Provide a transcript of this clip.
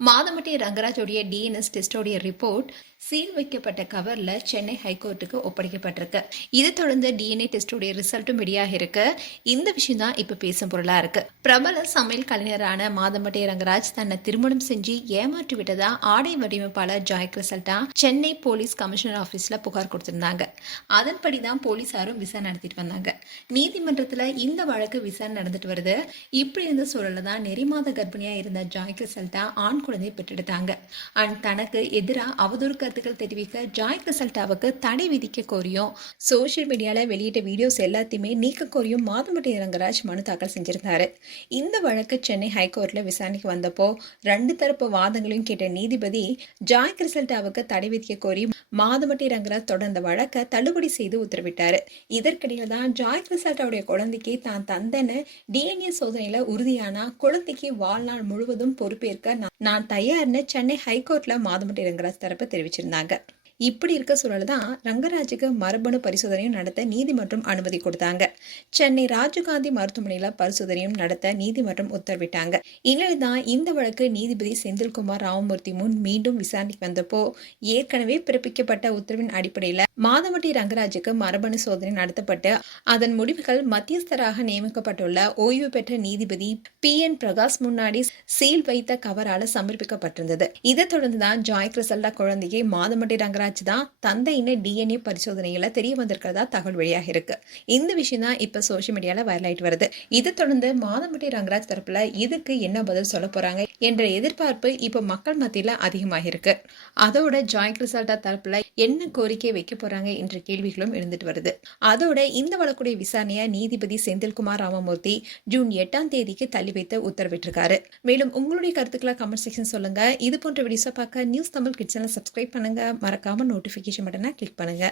Madhampatti ரங்கராஜோடைய DNS டெஸ்டோடைய report seal வைக்கப்பட்ட கவர்ல சென்னை ஹைகோர்ட்டுக்கு ஒப்படைக்கப்பட்டிருக்கு. இதை தொடர்ந்து டிஎன்ஏ டெஸ்டோடைய ரிசல்ட்டும் வெளியாக இருக்கு. இந்த விஷயம் தான் இப்ப பேசும் பொருளா இருக்கு. பிரபல சமையல் கலைஞரான மாதமட்டி ரங்கராஜ் தன்னை திருமணம் செஞ்சு ஏமாற்றி விட்டதா ஆடை வடிவமைப்பாளர் Joy Crizildaa Chennai police commissioner ஆபீஸ்ல புகார் கொடுத்திருந்தாங்க. அதன்படிதான் போலீசாரும் விசாரணை நடத்திட்டு வந்தாங்க. நீதிமன்றத்துல இந்த வழக்கு விசாரணை நடந்துட்டு வருது. இப்படி இருந்த சூழல்ல தான் நெறிமாத கர்ப்பிணியா இருந்த ஜாய் கிறிசல்டா ஆண் குழந்தையை பெற்றெடுத்தாங்க. அண்ட் தனக்கு எதிராக அவதூறு கருத்துக்கள் தெரிவிக்க ஜாய் கிறிசல்டாவுக்கு தடை விதிக்க கோரியும் சோசியல் மீடியால வெளியிட்ட வீடியோஸ் எல்லாத்தையுமே நீக்க கோரியும் மாதமட்டி ரங்கராஜ் மனு தாக்கல் செஞ்சிருந்தாரு. இந்த வழக்கு சென்னை ஹைகோர்ட்ல விசாரணைக்கு வந்தப்போ 2 தரப்பு வாதங்களையும் கேட்ட நீதிபதி ஜாய் கிறிசல்டாவுக்கு தடை விதிக்க கோரி மாதமட்டி ரங்கராஜ் தொடர்ந்த வழக்கை தள்ளுபடி செய்து உத்தரவிட்டாரு. இதற்கிடையில தான் ஜாய் கிறிசல்டாவுடைய குழந்தைக்கு தான் தந்தன டிஎன்ஏ சோதனையில உறுதியானா குழந்தைக்கு வாழ்நாள் முழுவதும் பொறுப்பேற்க நான் தயார்னு சென்னை ஹைகோர்ட்ல மாதமட்டி ரங்கராஜ் தரப்பு தெரிவிச்சிருந்தாங்க. இப்படி இருக்க சூழல் தான் ரங்கராஜுக்கு மரபணு பரிசோதனையும் நடத்த நீதிமன்றம் அனுமதி கொடுத்தாங்க. சென்னை ராஜீவ்காந்தி மருத்துவமனையில பரிசோதனையும் நடத்த நீதிமன்றம் உத்தரவிட்டாங்க. இந்நிலைதான் இந்த வழக்கு நீதிபதி செந்தில்குமார் ராமமூர்த்தி முன் மீண்டும் விசாரணைக்கு வந்தப்போ ஏற்கனவே பிறப்பிக்கப்பட்ட உத்தரவின் அடிப்படையில மாதமட்டி ரங்கராஜுக்கு மரபணு சோதனை நடத்தப்பட்டு அதன் முடிவுகள் மத்தியஸ்தராக நியமிக்கப்பட்டுள்ள ஓய்வு பெற்ற நீதிபதி PN பிரகாஷ் முன்னாடி சீல் வைத்த கவரால சமர்ப்பிக்கப்பட்டிருந்தது. இதை தொடர்ந்துதான் ஜாய் கிறிசல்டா குழந்தையை மாதமட்டி ரங்கராஜ் தான் தந்தையின டிஎன்ஏ பரிசோதனையில தெரிய வந்திருக்கிறதா தகவல் வெளியாக இருக்கு. இந்த விஷயம் தான் இப்ப சோசியல் மீடியால வைரல் ஆயிட்டு வருது. இதை தொடர்ந்து மாதமட்டி ரங்கராஜ் தரப்புல இதுக்கு என்ன பதில் சொல்ல போறாங்க என்ற எதிர்பார்ப்பு இப்ப மக்கள் மத்தியில அதிகமாக இருக்கு. அதோட ஜாய் கிறிசல்டா தரப்புல என்ன கோரிக்கை வைக்க போறாங்க என்ற கேள்விகளும் எழுந்துட்டு வருது. அதோட இந்த வழக்குடைய விசாரணையை நீதிபதி செந்தில்குமார் ராமமூர்த்தி ஜூன் 8ஆம் தேதிக்கு தள்ளி வைத்து உத்தரவிட்டிருக்காரு. மேலும் உங்களுடைய கருத்துக்களை கமெண்ட் செக்ஷன் சொல்லுங்க. இது போன்ற வீடியோஸை பார்க்க news Tamil kids channel subscribe பண்ணுங்க. மறக்காம நோட்டிபிகேஷன் பட்டனை கிளிக் பண்ணுங்க.